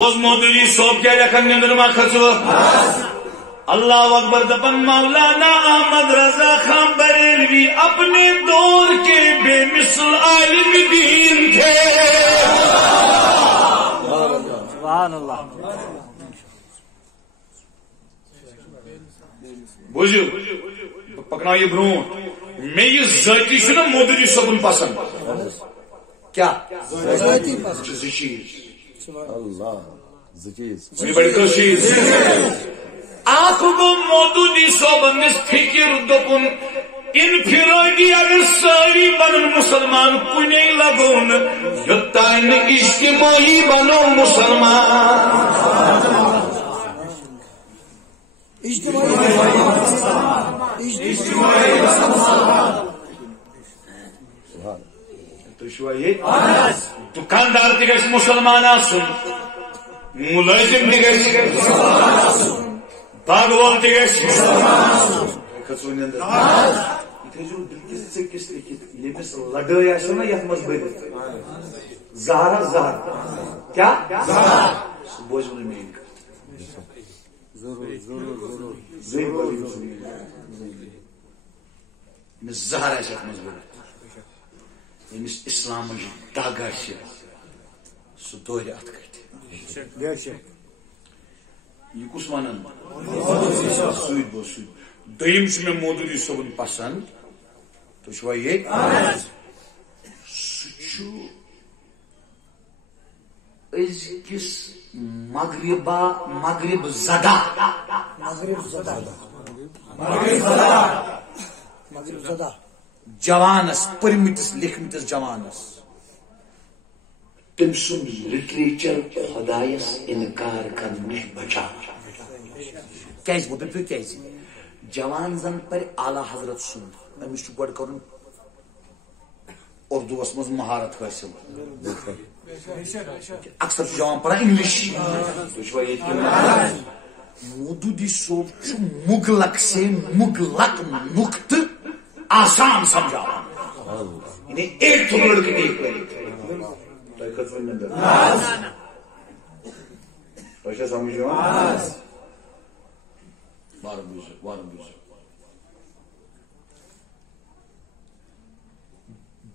مودودی صوب کیا لکھن نندر ما خچو اللہ اکبر دپن مولانا احمد رضا خان بریلوی اپنے دور کے بے مثل عالم دین تھے. سبحان اللہ. بوجھو پکنا یہ برون میں یہ ذاتی چھنا مودودی صوبن پسند کیا ذاتی پسند اللہ زچیز بڑی کوشش آپ کو مودودی صوبن اس فکر دپن انفرادی اگر ساری بنن مسلمان کنے لگون یتائن اجتماعی بنو مسلمان تو شوائے دکاندار تھی گئے مسلمان آسن ملازم تھی گئے باغوال تھی گئے مسلمان آسن لڑائی آسن نا یہ مضبوط زہرا زہر کیا بوجھ میں ضرور زہر آس مضبوط یمس اسلام دگ آہ سہ دورِ ات کتھ یہ کس ونان سید بو سید دویم میں مودودی صوبن پسند تو چھوا یہ سہ ازکس مغرب زدہ جوانس پرمتس لکھمتس جوانس تم سن لٹریچر خدایس انکار کرنے بچا کیس وہ پھر کیس جوان زن پر اعلی حضرت سن امس چھ گڈ کرن اردو اس مز مہارت حاصل اکثر جوان پڑھا انگلش مودودی صوب چھ مغلق سے مغلق نقط آسان سمجھا یعنی ایک تو لڑکے ایک سمجھو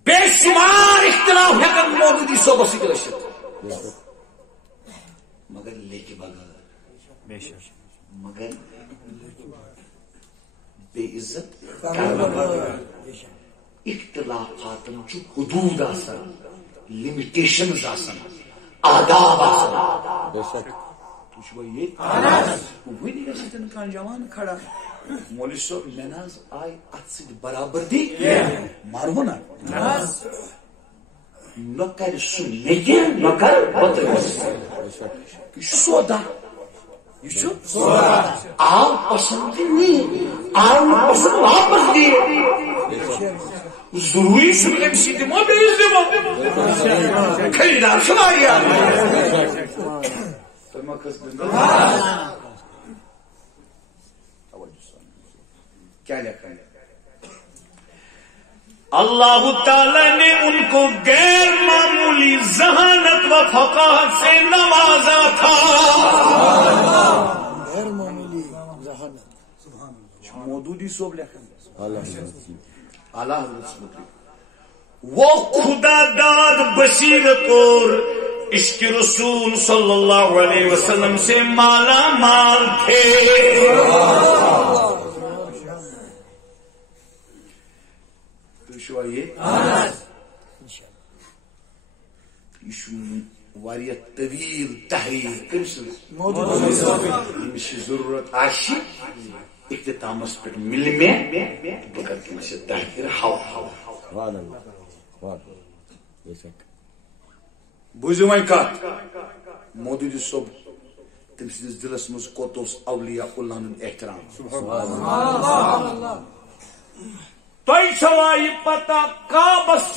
بے شمار اختلاف ہے مودودی صوبہ سے مگر لے کے بغیر مگر بے عزت اختلافات حدود آسان لمیٹیشنز آسان آداب آسان ونی گھن کان جوان کھڑا مولوی صاحب میں ناز آئی ات ست برابردی مارو نا نہ کر سن لیکن نہ کر بدل سودا آل پسند نہیں آل پسند واپس دی ضروری سن سی دمو بیس دمو خریدار سنایا کیا لکھا ہے اللہ تعالی نے ان کو غیر معمولی ذہانت و فقاہت سے نوازا تھا. غیر معمولی ذہانت مودودی صوب لکھا اعلیٰ حضرت وہ خدا داد بصیرت اور عشق رسول صلی اللہ علیہ وسلم سے مالا مال تھے. واریہ طویل تحریر کمس ضرورت آشی اختتامس پہ مل میں بکر تمس تحریر بوزو وی کت مودودی صوب تم سندس دلس مز کوت اولیاء اللہ ہند احترام. تھی چھوا یہ پتہ کعبس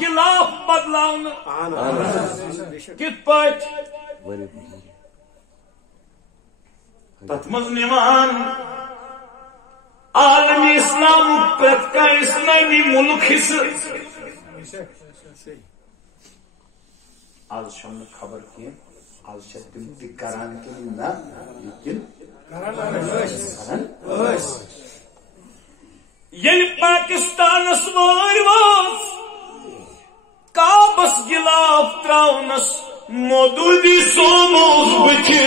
گلاف بدلاؤن کت پٹ تت مز نمان عالمی اسلام پرت کا اسلامی ملک حصہ آج شام خبر کی Az çettim dik karanlıkında lekin Yel Pakistan'as varmaz Kabas gilaf traunas Modudi somos bichi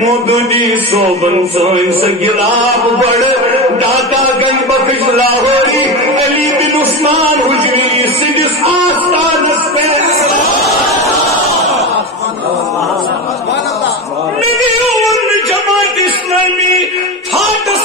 Modudi soban soinsa gilaf bad Dada ganj baksh lahori Ali bin Usman hujri sidis astanas pe Milyon Cemaat İslami Thatas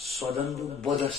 Sodandu bodas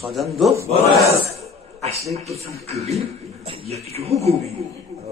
Sodandu bodas Asli tutum kubi Yatıyor gubi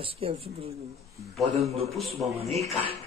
Eski evci bulunuyor. Bodandu pus mamane kat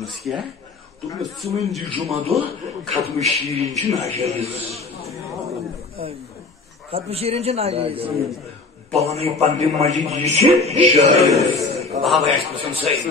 Rus ya Durma sımıncı cumado Katmış şiirinci najeriz 67. aileyiz. Babanı pandim majid yişi Şahiriz Bahava yaşmasın sayın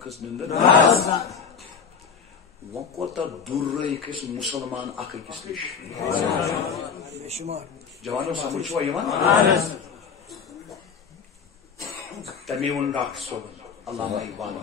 kısmında vakota durrayıkız Müslüman akıkısmış. Beşimar. Cavanım samuç var yaman. Tamiun raksoban. Allah'a ibadet.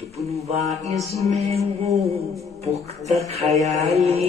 Dupun vaiz mein wo pukta khayali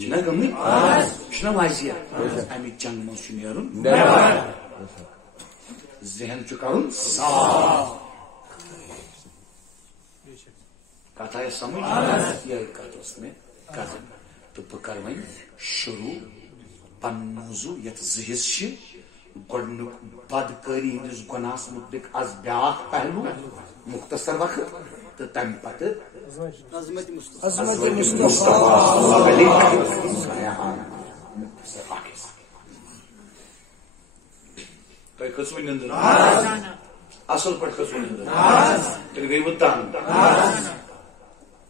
Şuna gımı? Şuna vaziye. Amit canımı düşünüyorum. Ne var? Zihin çıkarın. Sağ. Kataya samı. Ya katosne. Kazan. Tıpkı karmayın. Şuru. Panmuzu. Yat zihişi. Gönlük badkari. Hindus gunas mutlik az biah pehlu. Muhtasar vakit. Tetapi patı. Azmeti Mustafa. Kay kısmındır. Asıl part kısmındır. Gaybetten.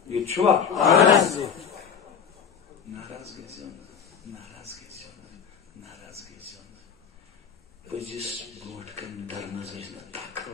Ye çuva. Naraz geziyorlar. Bıcız boğutkan darnazıyla takır.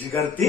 Cigarti.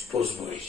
Spoz bu iş.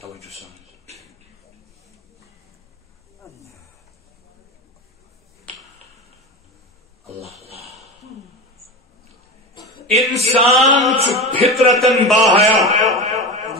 Tavacı sana. Allah Allah. İnsan fitraten bahaya.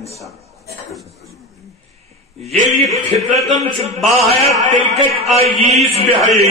İnsan. Yeli fitraten bahaya tilket ayiz bihayi.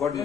Godly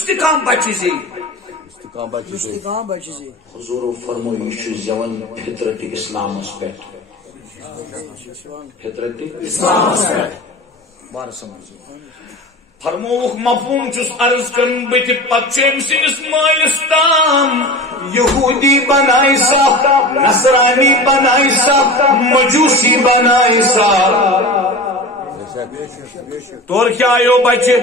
مستقام بچہ زی استقام بچی سے مستقام بچی زی حضور فرمو یہ زیون فطرت اسلام پہ فطرت اسلام پہ بار سمجھ فرموک مفہوم چس عرض کرن بت پچم سنس مالس تام یہودی بنائی سا نصرانی بنائی سا مجوسی بنائی سا تور کیا آئیو بچے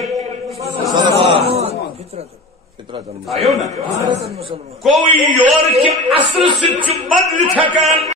فطرت آئیو نا مسلمان کوئی یور کے اصل سے بدل تھکان